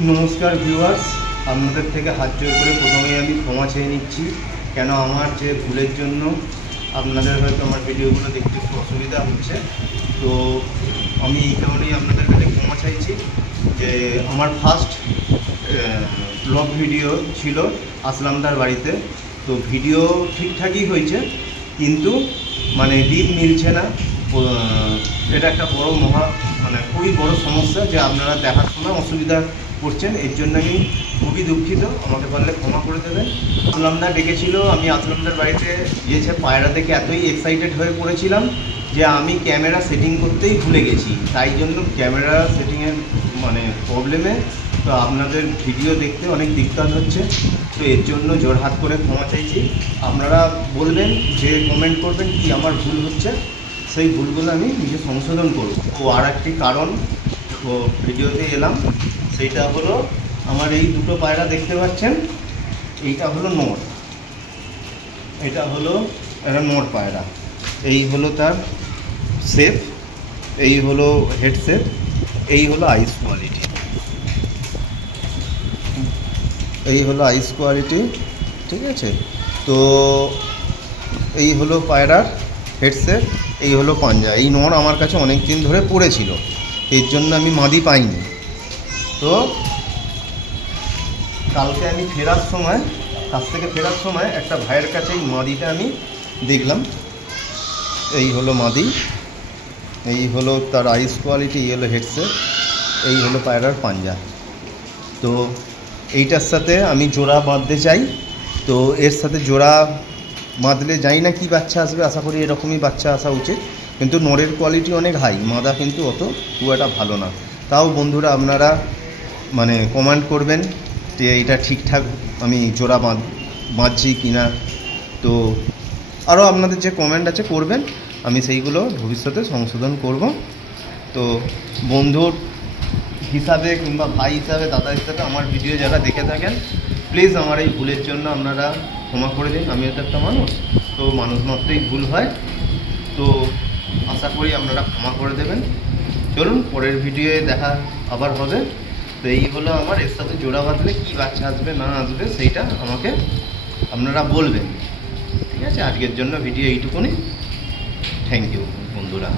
नमस्कार ভিউয়ার্স, আপনাদের থেকে হাত জোর করে প্রথমেই আমি ক্ষমা চেয়ে নিচ্ছি। কেন আমার যে ভুলের জন্য আপনাদের হয়তো আমার ভিডিওগুলো দেখতে একটু অসুবিধা হচ্ছে। তো আমি এই কারণেই আপনাদের কাছে ক্ষমা চাইছি যে আমার ফার্স্ট ব্লগ ভিডিও ছিল আসলামদার বাড়িতে। তো ভিডিও ঠিকঠাকই হয়েছে, কিন্তু মানে দিন মিলছে না। এটা একটা বড় খুবই বড় সমস্যা যে আপনারা দেখার সময় অসুবিধা করছেন। এর জন্য আমি খুবই দুঃখিত, আমাকে পারলে ক্ষমা করে দেবেন। আসলামদা ডেকেছিল, আমি আসলামদার বাড়িতে গিয়েছে পায়রা দেখে এতই এক্সাইটেড হয়ে পড়েছিলাম যে আমি ক্যামেরা সেটিং করতেই ভুলে গেছি। তাই জন্য ক্যামেরা সেটিংয়ের প্রবলেমে তো আপনাদের ভিডিও দেখতে অনেক দিক্কত হচ্ছে। তো এর জন্য জোরহাত করে ক্ষমা চাইছি। আপনারা বলবেন, যে কমেন্ট করবেন কি আমার ভুল হচ্ছে, সেই ভুলগুলো আমি নিজে সংশোধন করব। ও আর একটি কারণ ভিডিওতে এলাম, সেইটা হলো আমার এই দুটো পায়রা দেখতে পাচ্ছেন। এইটা হলো নোট, এটা হলো একটা নোট পায়রা। এই হলো তার শেপ, এই হলো হেড শেপ, এই হলো আইস কোয়ালিটি, এই হলো আইস কোয়ালিটি, ঠিক আছে। তো এই হলো পায়রার হেড শেপ, এই হলো পাঞ্জা। এই নর আমার কাছে অনেক দিন ধরে পড়েছিল, এর জন্য আমি মাদি পাইনি। তো কালকে আমি কাছ থেকে ফেরার সময় একটা ভাইয়ের কাছে এই মাদিটা আমি দেখলাম। এই হলো মাদি, এই হলো তার আইস কোয়ালিটি, এই হলো হেড শেপ, এই হলো পায়রার পাঞ্জা। তো এইটার সাথে আমি জোড়া বাঁধতে চাই। তো এর সাথে জোড়া বাঁধলে যাই না কি বাচ্চা আসবে, আশা করি এরকমই বাচ্চা আসা উচিত। কিন্তু নরের কোয়ালিটি অনেক হাই, মাদা কিন্তু খুব একটা ভালো না। তাও বন্ধুরা আপনারা কমেন্ট করবেন যে এইটা ঠিকঠাক আমি জোড়া বাঁধছি কি না। তো আরও আপনাদের যে কমেন্ট আছে করবেন, আমি সেইগুলো ভবিষ্যতে সংশোধন করব। তো বন্ধুর হিসাবে কিংবা ভাই হিসাবে, দাদা হিসাবে আমার ভিডিও যারা দেখে থাকেন, প্লিজ আমার এই ভুলের জন্য আপনারা ক্ষমা করে দিন। আমিও তো একটা মানুষ, তো মানুষ মাত্রই ভুল হয়। তো আশা করি আপনারা ক্ষমা করে দেবেন। চলুন পরের ভিডিওয়ে দেখা আবার হবে। তো এই হলো আমার, এর সাথে জোড়া বাঁধলে কী বাচ্চা আসবে না আসবে সেইটা আমাকে আপনারা বলবেন, ঠিক আছে। আজকের জন্য ভিডিও এইটুকুনি। থ্যাংক ইউ বন্ধুরা।